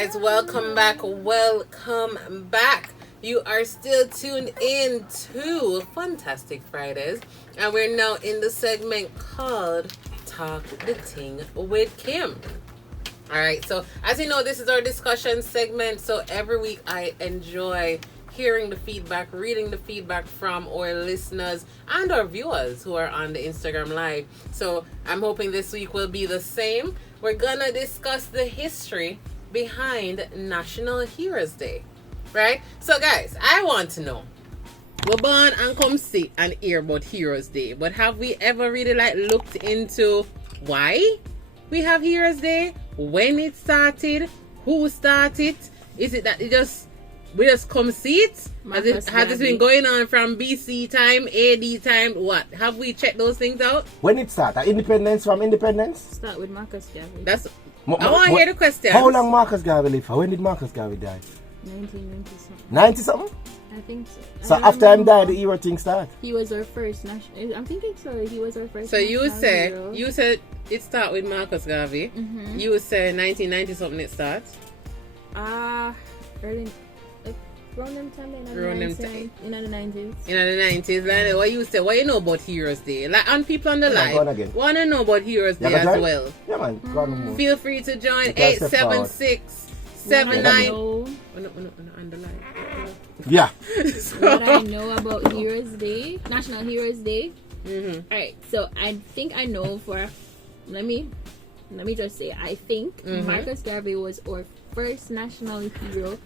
guys, welcome back. You are still tuned in to Funtastic Fridays, and we're now in the segment called Talk the Ting with Kim. Alright, so as you know, this is our discussion segment, so every week I enjoy hearing the feedback, reading the feedback from our listeners and our viewers who are on the Instagram Live. So I'm hoping this week will be the same. We're gonna discuss the history behind National Heroes Day, right? So guys, I want to know, we're born and come sit and hear about Heroes Day, but have we ever really looked into why we have Heroes Day, when it started, who started? Is it that we just come see it? Has it been going on from BC time, AD time? What? Have we checked those things out? When it started? Independence from independence? Start with Marcus Garvey. I want to hear the question. How long Marcus Garvey lived for? When did Marcus Garvey die? 1990 something. 90 something? I think so. So after him died, the era thing started? He was our first national... I'm thinking so. He was our first So you said it start with Marcus Garvey. Mm-hmm. You would say 1990 something it starts? Early... Around them time, in the 90s. In the 90s. Like, what you say? What you know about Heroes Day? Like, and people on the live want to know about Heroes Day as well. Yeah, man. Feel free to join 876-79. On the live. Yeah. What I know about Heroes Day, National Heroes Day. Mm-hmm. Alright, so I think I know for... Let me just say, I think Marcus Garvey was our first national hero,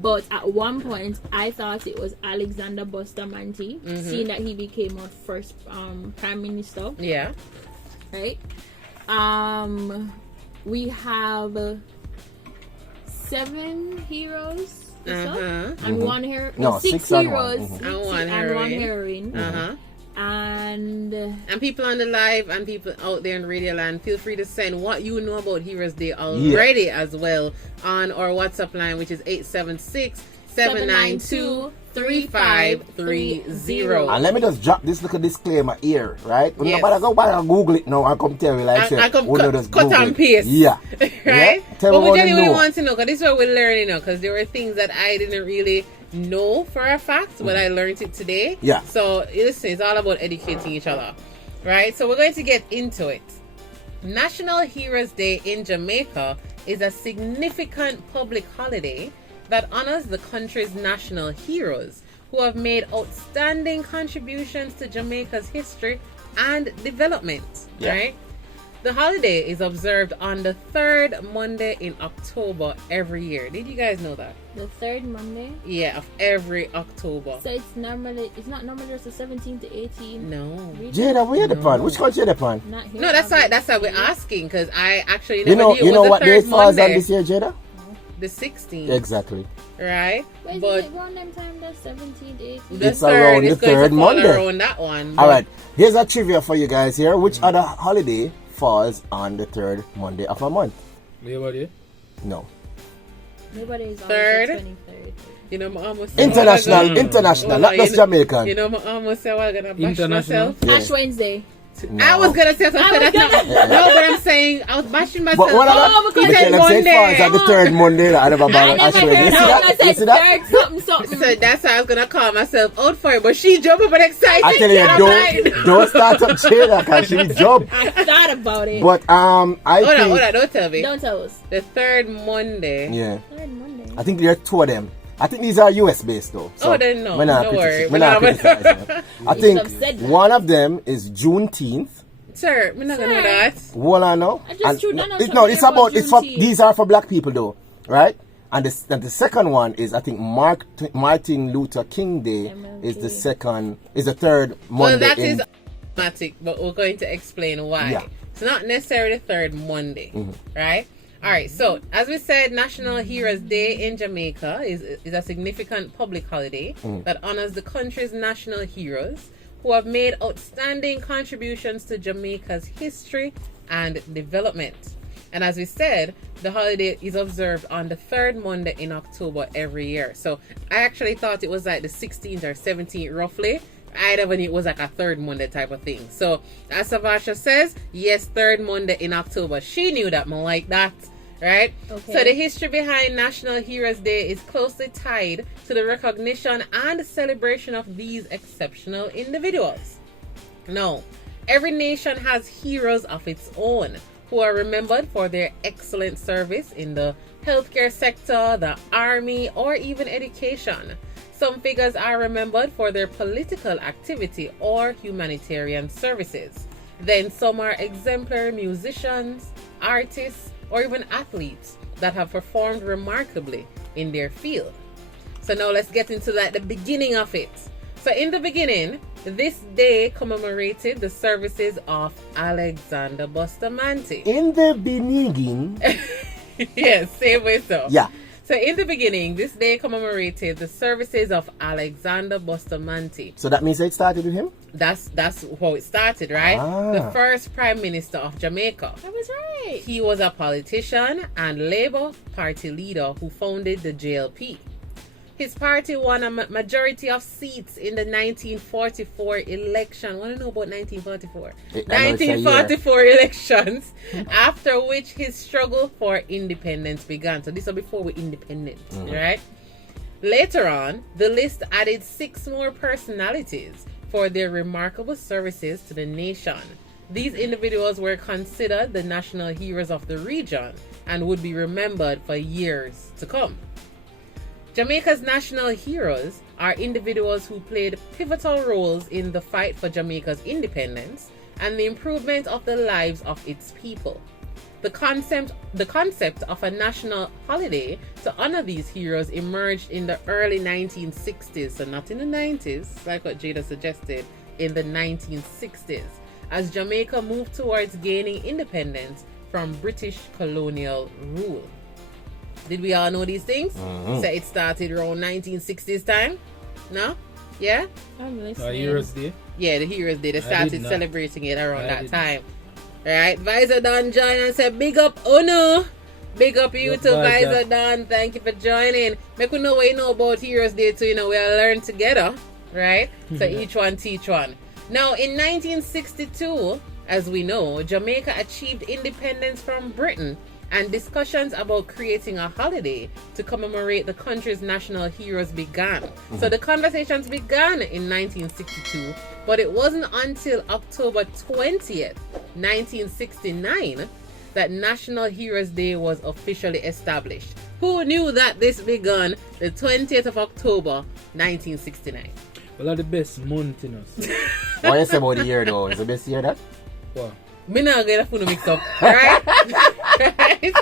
but at one point I thought it was Alexander Bustamante, seeing that he became our first prime minister. Yeah. Right. We have 7 heroes and one hero. No, 6 heroes and one heroine. And people on the live and people out there in Radio Land, feel free to send what you know about Heroes Day already as well on our WhatsApp line, which is 876-792-3530. And let me just drop this little disclaimer here, right? Yes. Nobody go back and Google it now and come tell you I cut and paste. Yeah. Right? Yeah? But we genuinely want to know, because this is what we're learning now, because there were things that I didn't really know for a fact, but I learned it today. Yeah. So listen, it's all about educating each other, right? So we're going to get into it. National Heroes Day in Jamaica is a significant public holiday that honors the country's national heroes who have made outstanding contributions to Jamaica's history and development, right? The holiday is observed on the 3rd Monday in October every year. Did you guys know that? The 3rd Monday? Yeah, of every October. So it's not normally just the 17th to 18th? No. Really? Jada, where the pan? Which country the pan? Not here. No, that's why we're asking, because I actually You never knew know it was what the day 3rd falls on Monday. this year, Jada? The 16th. Exactly. Right? But but is it around them time, the 17th, 18th? It's around the 3rd Monday. Around that one. Alright, here's a trivia for you guys here. Which other holiday falls on the 3rd Monday of a month? Labor Day? No. Labor Day is on 3rd? the 23rd. You know, I almost International, not just Jamaican. You know, I almost said I'm going to bash myself. Yeah. Ash Wednesday. No. I was gonna say something that's not. No, but I'm saying I was bashing myself. But what he said let's say it falls on the 3rd Monday. I never I never heard that. I said third something. So that's how I was gonna call myself out for it. But she jumped up and excited. I tell you, don't start up Jada because she jump. I thought about it. But Hold on, don't tell me. Don't tell us. The 3rd Monday. Yeah. 3rd Monday. I think there are 2 of them. I think these are US based though. So then no. Don't worry. I think one of them is Juneteenth. Sir, we're not gonna know that. Well, I know. I just true. No, it's about. It's for. These are for black people though, right? And the second one is, I think, Martin Luther King Day is the 3rd Monday. Well, that is automatic, but we're going to explain why. Yeah. It's not necessarily the 3rd Monday, right? All right. So, as we said, National Heroes Day in Jamaica is a significant public holiday that honors the country's national heroes who have made outstanding contributions to Jamaica's history and development. And as we said, the holiday is observed on the 3rd Monday in October every year. So I actually thought it was like the 16th or 17th roughly. I never knew it was like a 3rd Monday type of thing. So as Savasha says, yes, 3rd Monday in October. She knew that, man, like that. right? Okay. So the history behind National Heroes Day is closely tied to the recognition and celebration of these exceptional individuals. Now, every nation has heroes of its own who are remembered for their excellent service in the healthcare sector, the army, or even education. Some figures are remembered for their political activity or humanitarian services. Then some are exemplary musicians, artists, or even athletes that have performed remarkably in their field. So now let's get into the beginning of it. So in the beginning, this day commemorated the services of Alexander Bustamante. In the beginning. Yes, same way so. Yeah. So in the beginning, this day commemorated the services of Alexander Bustamante. So that means it started with him? That's how it started, right? The first Prime Minister of Jamaica. I was right. He was a politician and Labour Party leader who founded the JLP. His party won a majority of seats in the 1944 election. Want to know about 1944? 1944 elections, after which his struggle for independence began. So this was before we independent, right? Later on, the list added 6 more personalities for their remarkable services to the nation. These individuals were considered the national heroes of the region and would be remembered for years to come. Jamaica's national heroes are individuals who played pivotal roles in the fight for Jamaica's independence and the improvement of the lives of its people. The concept of a national holiday to honor these heroes emerged in the early 1960s, so not in the 90s, like what Jada suggested, in the 1960s, as Jamaica moved towards gaining independence from British colonial rule. Did we all know these things? So it started around 1960s time? No? Yeah? I'm listening. Heroes Day? Yeah, the Heroes Day. They started celebrating it around that time. Right? Visor Don joined and said, big up Uno. Big up you too, Visor Don. Thank you for joining. Make we know what you know about Heroes Day too. You know, we'll learn together. Right? So each one teach one. Now, in 1962, as we know, Jamaica achieved independence from Britain, and discussions about creating a holiday to commemorate the country's national heroes began. So the conversations began in 1962, but it wasn't until October 20th, 1969, that National Heroes Day was officially established. Who knew that this began the 20th of October, 1969? Well, the best month in us. What you say about the year though? Is the best year that? What? Me not get a phone mix up, right? Right?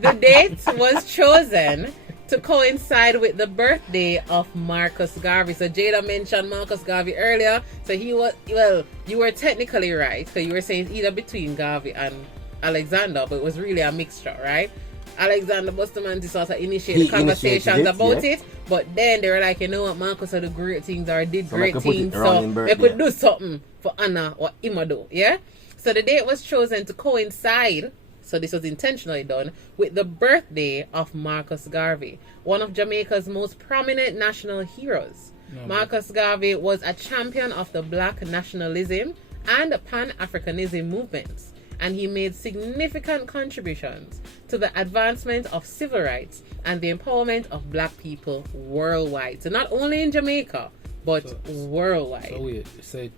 The date was chosen to coincide with the birthday of Marcus Garvey. So Jada mentioned Marcus Garvey earlier. So he was, well, you were technically right. So you were saying it's either between Garvey and Alexander, but it was really a mixture, right? Alexander Bustamante sort of initiated conversations about it, but then they were like, you know what, Marcus had the great things or did great things, so they could do something for Anna or Imado, yeah? So the date was chosen to coincide, so this was intentionally done, with the birthday of Marcus Garvey, one of Jamaica's most prominent national heroes. Marcus Garvey was a champion of the Black nationalism and Pan-Africanism movements, and he made significant contributions to the advancement of civil rights and the empowerment of Black people worldwide. So not only in Jamaica, but worldwide. So wait, so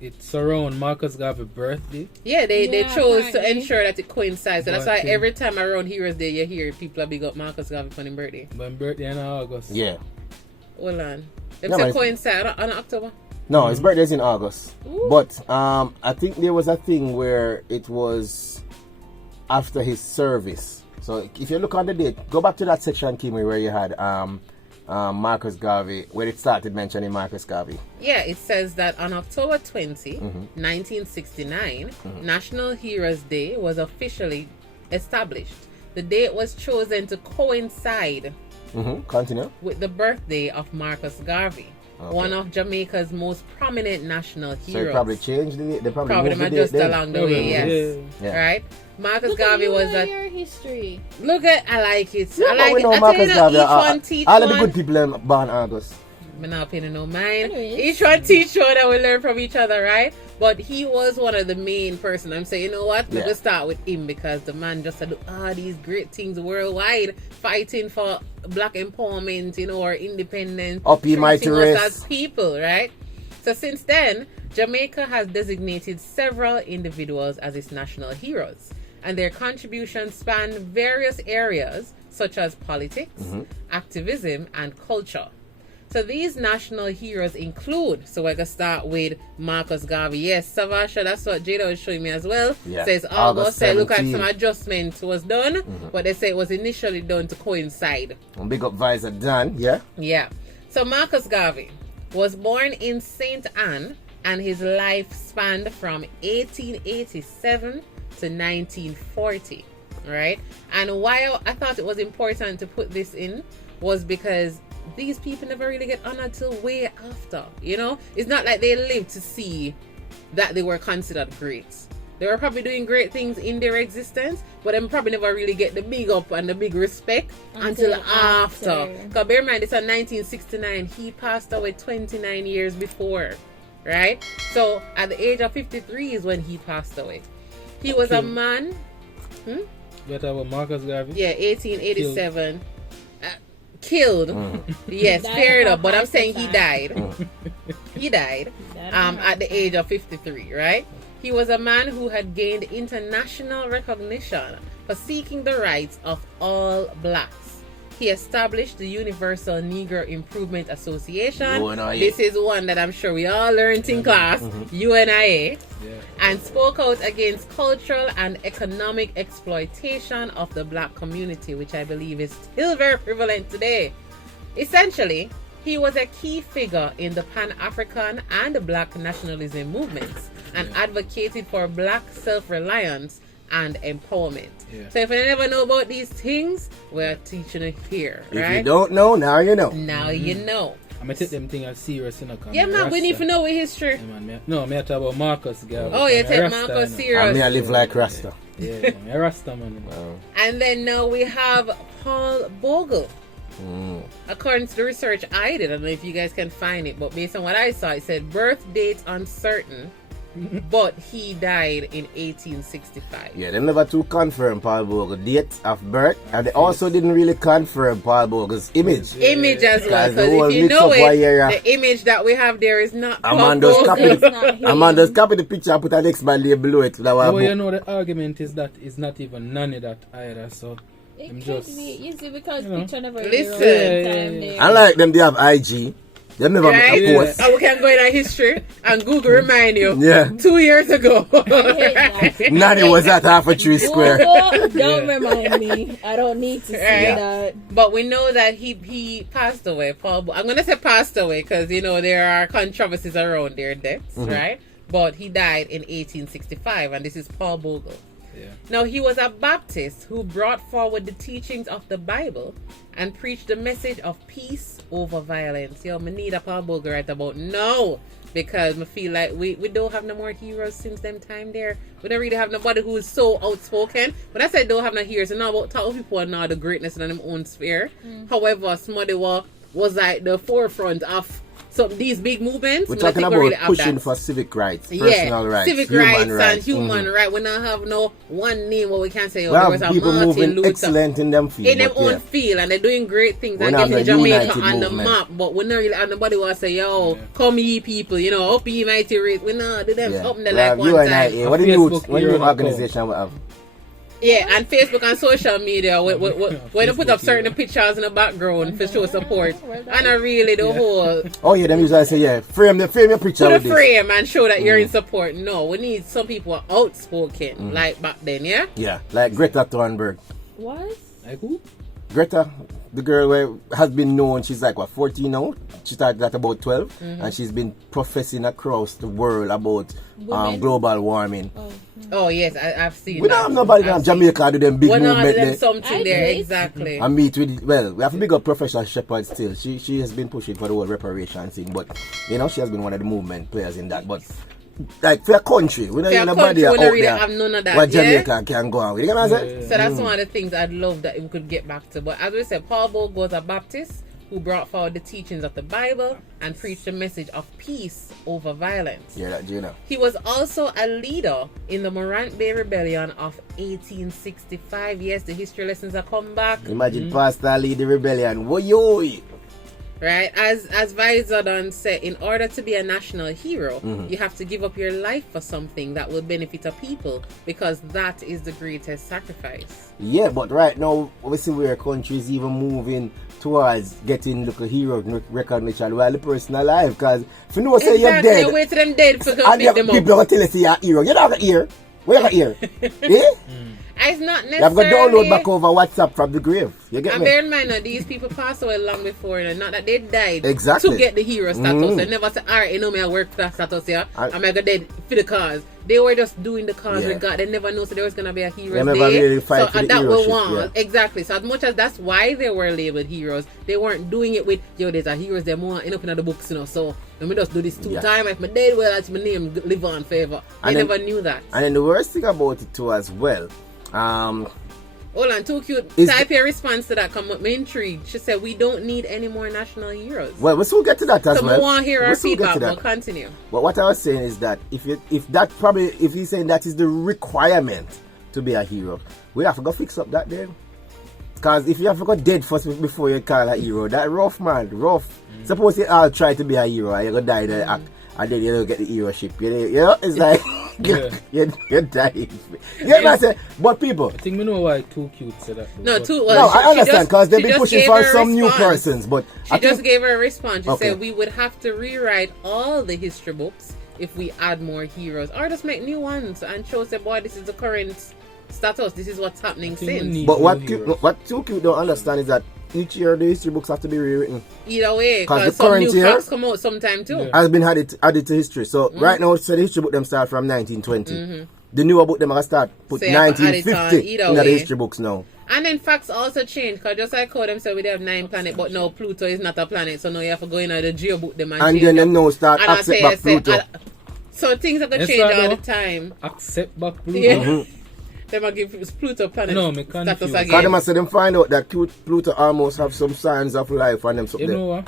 it's around Marcus Garvey's birthday? Yeah, they chose to ensure that it coincides. So that's why every time around Heroes Day, you hear people big up Marcus Garvey for his birthday. But his birthday in August. Yeah. Hold on. They say coincide on October? No, his birthday's in August. Ooh. But I think there was a thing where it was after his service. So if you look on the date, go back to that section, Kimmie, where you had Marcus Garvey, where it started mentioning Marcus Garvey. Yeah, it says that on October 20, 1969, National Heroes Day was officially established. The date was chosen to coincide Continue. with the birthday of Marcus Garvey, one of Jamaica's most prominent national heroes. So it probably changed the date. They Probably moved the just date then. along the way, yes. Yeah. Right? Marcus Look Garvey at was a... your history. Look at, I like it. Yeah, I like we it. know I tell Marcus you, Garvey. each one teach all one. of the good people born August. I'm not paying no mind. Anyways. Each one teach one and we learn from each other, right? But he was one of the main person. I'm saying, you know what? Yeah. Let's start with him because the man just do all these great things worldwide, fighting for black empowerment, you know, or independence. Up he mighty treating us race. as people, right? So since then, Jamaica has designated several individuals as its national heroes, and their contributions span various areas such as politics, activism, and culture. So these national heroes include, so we're going to start with Marcus Garvey. Yes, Savasha, that's what Jada was showing me as well. Yeah. Says August, say, look like 17. some adjustments was done, but they say it was initially done to coincide. And big up Visor Dan, yeah? Yeah. So Marcus Garvey was born in St. Anne, and his life spanned from 1887 to 1940, right? And why I thought it was important to put this in was because these people never really get honored till way after, you know? It's not like they lived to see that they were considered great. They were probably doing great things in their existence, but they probably never really get the big up and the big respect until after. Because bear in mind, it's in 1969. He passed away 29 years before, right? So at the age of 53 is when he passed away. He was a man. You talk about Marcus Garvey? Yeah, 1887. Killed. Yes, fair enough. But I'm saying he died. He died at the age of 53, right? He was a man who had gained international recognition for seeking the rights of all blacks. He established the Universal Negro Improvement Association. UNIA. This is one that I'm sure we all learned in class, UNIA, and spoke out against cultural and economic exploitation of the black community, which I believe is still very prevalent today. Essentially, he was a key figure in the Pan-African and black nationalism movements and advocated for black self-reliance and empowerment. So if you never know about these things, we're teaching it here, right? If you don't know, now you know. Now you know. I'm going to take them things as serious, you know. Yeah, man, we need to know with history. Yeah, man, no, I talk about Marcus Garvey. Oh, you take Rasta, Marcus you know. serious. I mean, I live like Rasta. Yeah, man, I'm a Rasta, man. And then now we have Paul Bogle. According to the research I did, I don't know if you guys can find it, but based on what I saw, it said birth date uncertain, but he died in 1865. Yeah, they never too confirm Paul Bogle's date of birth, and they also didn't really confirm Paul Bogle's image. Image as well, Guys, the because whole if you mix know up it, what you're- the image that we have there is not Paul Amanda's Bogle. copy It's not him. Amanda's copy the picture and put an X by label below it. That Well, was you know, the argument is that it's not even none of that either, so It I'm could just... be easy because you know. picture never Listen. really time there. Unlike them, they have IG. They never Right? make a post. And we can go in our history and Google remind you. Yeah. 2 years ago. I hate that. Nanny was at half a tree square. Don't remind me. I don't need to see Right. that. But we know that he passed away. I'm going to say passed away because, you know, there are controversies around their deaths, right? But he died in 1865, and this is Paul Bogle. Yeah. Now, he was a Baptist who brought forward the teachings of the Bible and preached the message of peace over violence. Yo, me need a Paul Bogle right about now, because I feel like we don't have no more heroes since them time there. We don't really have nobody who is so outspoken. When I say don't have no heroes, it's not about talk people and not the greatness in their own sphere. However, somebody was like the forefront of these big movements. We're I talking think we about really have pushing that. for civic rights, personal rights, civic human rights and human rights. We don't have no one name where we can say, oh, We there was have a people Martin moving Luther. excellent in them field. In their but own yeah. field, and they're doing great things We're and not getting a Jamaica united on the movement. map. But we're not really, and nobody will say, yo, come ye people, you know, up ye mighty race. We not do them something We like have one UNIA. time. What do you Facebook what hero new dot com. organization we have? Yeah, and Facebook and social media, when they put up Facebook certain hero. pictures in the background for show support. And I really the whole Oh yeah, them usually say frame your picture put a with this. frame and show that you're in support. No, we need some people who are outspoken like back then, yeah? Yeah, like Greta Thunberg. What? Like who? Greta, the girl who has been known, she's like 14 now. She started at about 12, and she's been professing across the world about Women? global warming. Oh yes, I've seen We that. don't have nobody in I've seen- Jamaica do them big We're not movement them there. something I there, did. exactly. And meet with, well, we have to big up Professor Shepherd still. She has been pushing for the whole reparation thing, but you know, she has been one of the movement players in that. But like for a country, we don't For have a nobody country, out we don't really there have none of that, what yeah? Jamaica can go on with. You know what I'm saying? So that's one of the things I'd love that we could get back to. But as we said, Paul Bogle was a Baptist who brought forward the teachings of the Bible and preached a message of peace over violence. Yeah, that Gina. He was also a leader in the Morant Bay Rebellion of 1865. Yes, the history lessons are come back. Imagine Pastor lead the rebellion. Woy. Right? As Vizadon said, in order to be a national hero, you have to give up your life for something that will benefit a people, because that is the greatest sacrifice. Yeah, but right now, we see where countries even moving towards getting local hero recognition while the person alive. Because if you know say you're dead, you wait till them dead for and pick them people up. are tell you say you're a hero. You're not a hero. Where you a hero? Eh? It's not necessarily. You have got to download back over WhatsApp from the grave. You get and me? bear in mind that these people passed away long before, and not that they died Exactly. to get the hero status. They never say, alright, you know me, I work for that status here. I'm going to dead for the cause. They were just doing the cause regard. They never knew so there was going to be a hero They never day. really fight So for the that hero was exactly. So as much as that's why they were labeled heroes, they weren't doing it with, yo, there's a heroes, they more end up in the books, you know. So let me just do this 2 times. If my dead, well, that's my name live on forever. They never knew that. And then the worst thing about it too as well, Hold on, too cute. Type your response to that. Come up, me intrigued. She said, we don't need any more national heroes. well, we'll soon get to that as So well. we want to hear our We'll soon get feedback. to that. We'll continue. But what I was saying is that if he's saying that is the requirement to be a hero, we have to go fix up that then. Because if you have to go dead first before you call a hero, that rough, man, rough. Suppose you all try to be a hero and you're going to die in the act, and then you don't get the hero ship. You know, it's like, you're dying. Yeah, man, say, but people. I think we know why Too Cute said that. No, I understand, because they've been pushing for some new response. persons, but She just gave her a response. She Okay. said we would have to rewrite all the history books if we add more heroes, or just make new ones and show say, boy, this is the current status. This is what's happening since. But what Too Cute don't understand is that each year the history books have to be rewritten. Either way, 'Cause because the some current new year facts come out sometime too. Yeah. Has been added to history. So right now, so the history book them start from 1920. The newer book them are start put So you have to add it on 1950 either in the way. history books now. And then facts also change, because just like how them say we have 9 planets, but now Pluto is not a planet, so now you have to go in the geo book them and And change then them up. now start And I accept say, back Pluto. so things are going to Yes, change sir, all no. the time. Accept back Pluto. Yeah. They might give Pluto planet No, me status confused. Because again. them I say them find out that Pluto almost have some signs of life on them. You know what?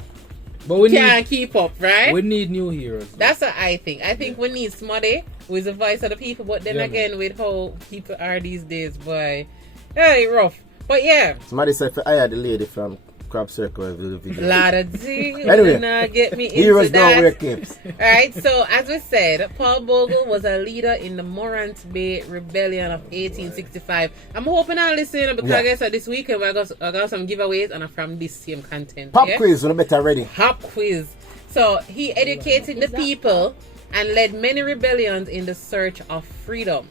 But we Can't need, keep up, right? we need new heroes. That's what I think. I think we need somebody who is the voice of the people, but then Yeah, again, with how people are these days, boy, hey, rough. But yeah, Somebody said I had the lady from Crop Circle of the video. Lada Z, Anyway, not get me into Heroes don't wear that. capes. Alright, so as we said, Paul Bogle was a leader in the Morant Bay Rebellion of 1865. I'm hoping I listen because I guess this weekend I got some giveaways and I'm from this same content. Pop yeah? quiz, when better ready. Pop quiz. So he educated the people and led many rebellions in the search of freedom.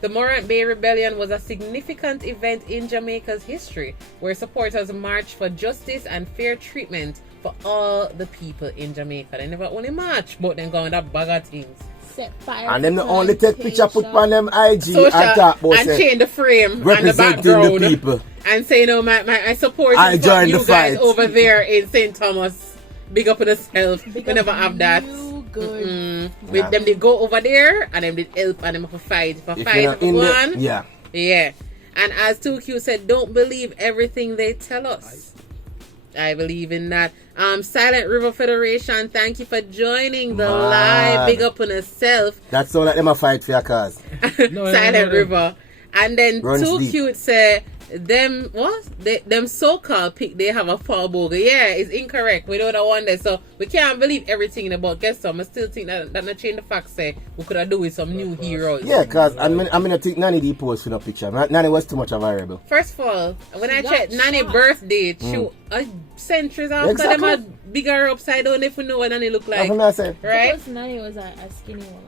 The Morant Bay Rebellion was a significant event in Jamaica's history, where supporters marched for justice and fair treatment for all the people in Jamaica. They never only march, but then go on that bag of things. Set fire And them to the only take picture put plantation. on them IG Social, and talk about and say, change the frame and the representing background. the people. And say, you know, my support I is joined you the guys fight. over there in St. Thomas. Big up on yourself. We Because never have that. you good. With them, they go over there and them they help and them have a fight. If a If fight you're not for in one, there, yeah. And as 2Q said, don't believe everything they tell us. I believe in that. Silent River Federation, thank you for joining the Man. live. Big up on yourself. that sound like them a fight for your cause. Silent River. And then Runs 2Q said, them so-called pick, they have a Paul Bogle. Yeah, it's incorrect. We don't want that. So we can't believe everything in the book. Guess what? I still think that not change the facts say we could have do with some new heroes. Yeah, because I mean I think Nanny D post for no picture. Nanny was too much a variable. First of all, when She I got checked Nanny's shot. birthday, she centuries after Exactly. them had bigger upside down if you know what Nanny look That's like. what I say. Right? Because Nanny was a skinny woman.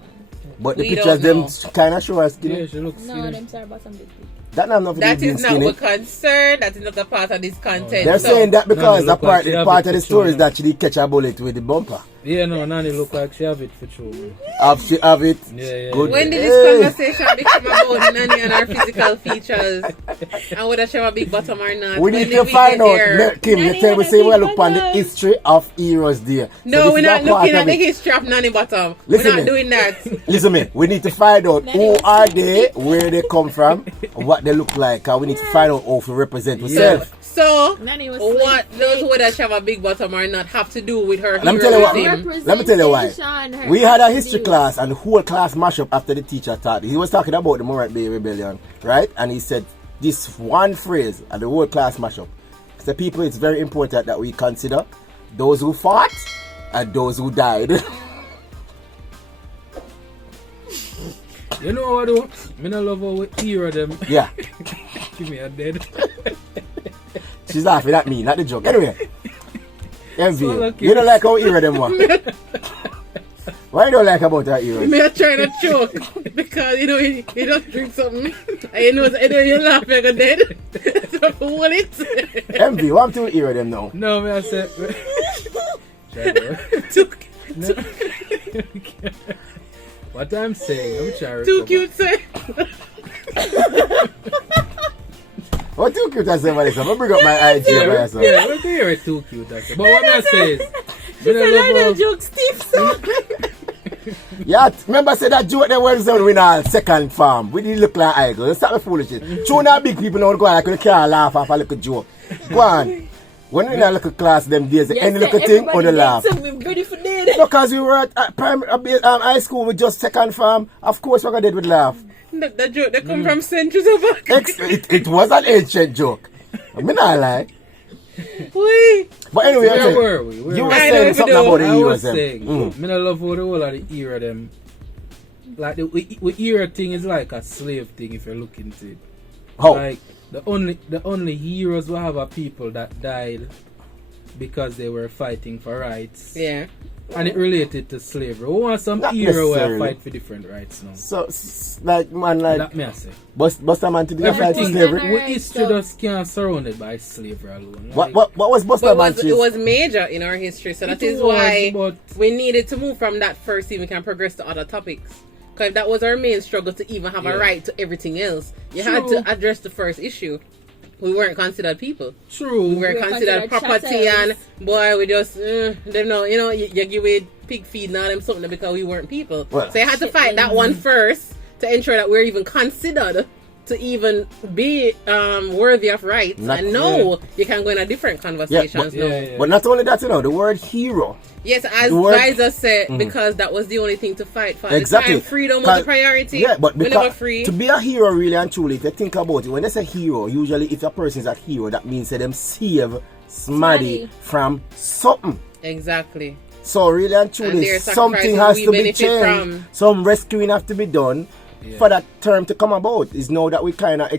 But the We pictures don't know. them kind of show us skinny. Yeah, she looks No, skinny. them sorry about some big people. That not enough That to be is not skinny. what concern. That is not a part of this content. They're So, saying that because Nanny look like she have part it of the for story is sure. that she did catch a bullet with the bumper. Yeah, no, Nanny look like she have it for sure. Man. She have it. Yeah. Good. when did Hey. this conversation become about Nanny and her physical features and whether she have a big bottom or not? We When need did to find get there? out. Kim, you Nanny tell we had a say we big look on the bottom. history of heroes there. No, this we're is not a part looking of at the it. history of Nanny Bottom. Listen We're not me. doing that. Listen me, we need to find out Nanny who was are skinny. they, where they come from, what they look like, and we need to find out how to represent Yeah. ourselves. So, Nanny was what slim those thick. who that have a big bottom or not have to do with her Let me tell you what. heroism? Let me tell you why. Representation, We had a history her class and the whole class mashed up after the teacher taught. He was talking about the Morant Bay Rebellion, right? And he said this one phrase and the whole class mashed up. He said, people, it's very important that we consider those who fought and those who died. You know what though? Me no love how we hear them. Yeah. Give me a dead. She's laughing at me, not the joke. Anyway. Envy. So lucky. You don't like how era them one. Why you don't like about that era? Me are trying to choke because you know he just drink something and you know you laugh like a dead. So hold it. Envy, what to era them now? No, me I said. Too No. What I'm saying, I'm trying to too recover. cute, sir. What too cute I say about this? I'm gonna bring up my IG by yourself. Yeah, we can hear it too cute actually. But what I say is, me no I love don't how- joke, Steve. So Yeah, remember say that joke that was done with our second farm. We didn't look like idle. Let's stop the foolishness. Two now big people now go like you can't laugh off a little joke. Go on. When we in a little class them days, any little thing on the laugh. We're ready for dead. Because we were at high school with just second farm, of course we're gonna dead with laugh. the joke that come from centuries of back. It was an ancient joke. I mean I lie. Wee. But anyway, Where I'm saying, were we? you were I saying know something we do. about the I years was them. saying, me no love how the whole of the era them. Like the era thing is like a slave thing if you look into it. How? Like the only heroes we have are people that died because they were fighting for rights. Yeah. And it related to slavery. We want some Not hero where necessarily. fight for different rights now. So like man like That me I say. Buster Man to the fight for Everything slavery. we history just can't surrounded by slavery alone. Like, What was Buster Man? But it was major in our history, so that It is was, why but- we needed to move from that first so we can progress to other topics. Because that was our main struggle to even have Yeah. a right to everything else. You had True. to address the first issue. We weren't considered people. True. We were were considered considered property, chattels. and boy, we just them know, you give away pig feed and all them something because we weren't people. Well, so you had to fight that one first to ensure that we're even considered to even be worthy of rights. Not- and no, you can go in a different conversations now. Yeah. But not only that, you know, the word hero. Yes, as The word- Liza said, because that was the only thing to fight for. At Exactly. the time, freedom was Cause- the priority. Yeah, but we never because free. to be a hero, really and truly, if you think about it, when they say hero, usually if a person is a hero, that means that them save somebody Smaddy. from something. Exactly. So really and And truly, their something sacrifices has we to be benefit changed. from. Some rescuing have to be done Yeah. for that term to come about. Is now that we kind of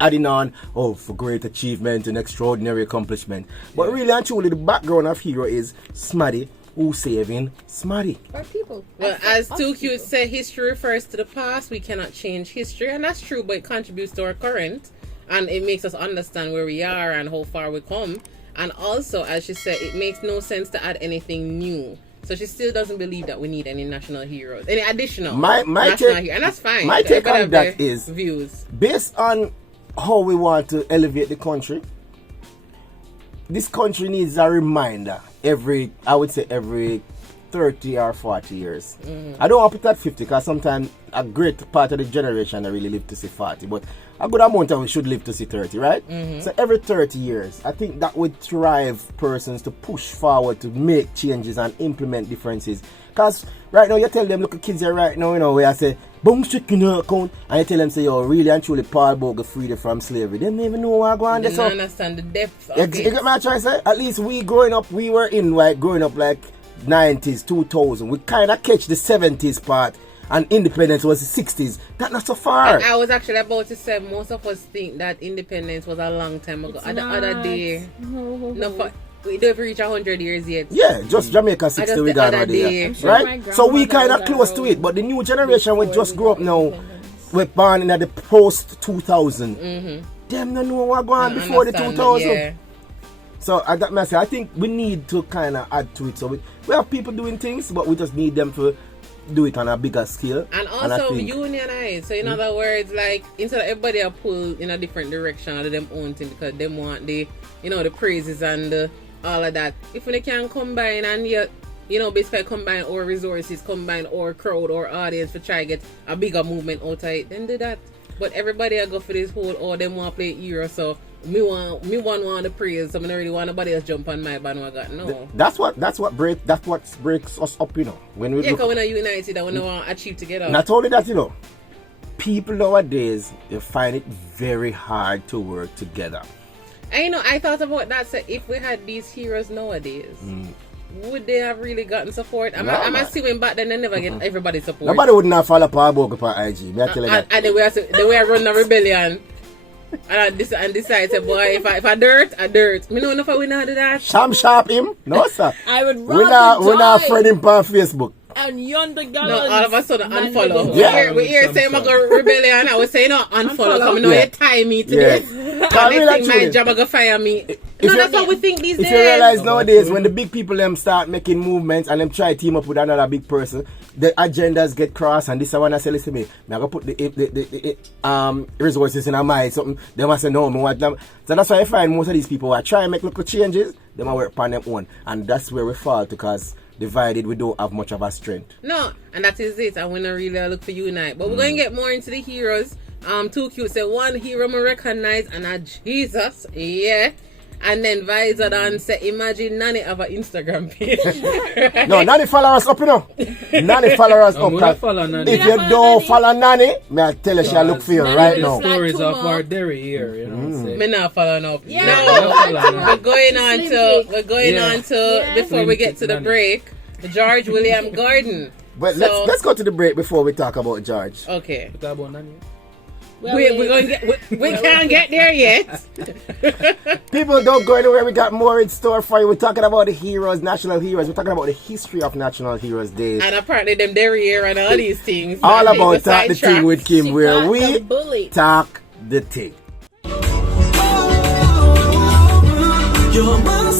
adding on, for great achievement and extraordinary accomplishment. But really and truly, the background of hero is Smaddy who saving Smaddy. Or people. Well, I as said Too us Cute people. said, history refers to the past. We cannot change history, and that's true, but it contributes to our current, and it makes us understand where we are and how far we come. And also, as she said, it makes no sense to add anything new. So she still doesn't believe that we need any national heroes, any additional My national take- hero, and that's fine. my take Everybody on have that their is- views. Based on how we want to elevate the country, this country needs a reminder every 30 or 40 years. I don't want to put that 50 because sometimes a great part of the generation really live to see 40, but a good amount of we should live to see 30, right? So every 30 years, I think that would drive persons to push forward to make changes and implement differences. Because right now you tell them, look at kids here right now, where I say, boom, stick in your account, and you tell them, say, yo, really and truly, Paul Bogle freed from slavery. They don't even know what going on. They That's don't all. understand the depth of You it. get my trying to say? At least we growing up like 90s, 2000. We kind of catch the 70s part, and independence was the 60s. That's not so far. And I was actually about to say, most of us think that independence was a long time ago. It's The other not. day, No. we don't reach 100 years yet. Yeah, just Jamaica 60 just we the got other over there. day- I'm sure my Right? So we kind of grandmother close was to it, but the new generation we before just we grew up got now, independence. we're born in the post 2000. Them don't know what going on I before the understand 2000. that, yeah. So I got myself. I think we need to kind of add to it. So we have people doing things, but we just need them to do it on a bigger scale. And I also think- unionize. So in other words, like instead of everybody are pulled in a different direction or them own thing because them want the the praises and all of that. If they can combine and basically combine our resources, combine our crowd or audience to try to get a bigger movement out of it, then do that. But everybody will go for this whole them want to play hero, so me want the praise, so I don't really want nobody else jump on my bandwagon. No. That's what breaks us up, you know. When we Yeah, because we're not united and we don't want to achieve together. Not only that, you know, people nowadays, they find it very hard to work together. And you know, I thought about that. So if we had these heroes nowadays, would they have really gotten support? I'm assuming back then they never get everybody support. Nobody would not follow Paul upon IG. Me I tell you that. And they were running a rebellion. And decide, say, boy, if I dirt, I dirt. Me know enough we not do that. Sham sharp him? No, sir. I would We're not friend him on Facebook. And yonder no, all of a sudden unfollow. Yeah. We hear say I'm going to rebellion. I was saying no, unfollow. Because I know you tie me to this. And I think my job are going to fire me. No, that's what we think these days. If you realize nowadays, when the big people them start making movements and them try to team up with another big person, the agendas get crossed, and this is one I say, listen to me, I'm going to put the resources in our mind, something, they must say, no, I want them. So that's why I find most of these people who are trying to make little changes, they might work upon their own. And that's where we fall, because divided, we don't have much of a strength. No, and that is it. I want to really look for unite. But we're going to get more into the heroes. Too cute. Say one hero I recognize, and a Jesus. Yeah. And then Visor done say, imagine Nanny have an Instagram page. No, Nanny follow us up, you know. Nanny follow us up. If you don't follow Nanny, may I tell you, she'll look for you right now. Stories of our dairy here, you know what I'm saying? Me not following up. Yeah. No, we're going on to before we get to the break, George William Gordon. But let's go to the break before we talk about George. Okay. We talk about Nanny. We can't get there yet. People, don't go anywhere. We got more in store for you. We're talking about the heroes, national heroes. We're talking about the history of National Heroes Day. And apparently them derriere and all these things. All about Talk the Ting with Kim, where we talk the ting. You're my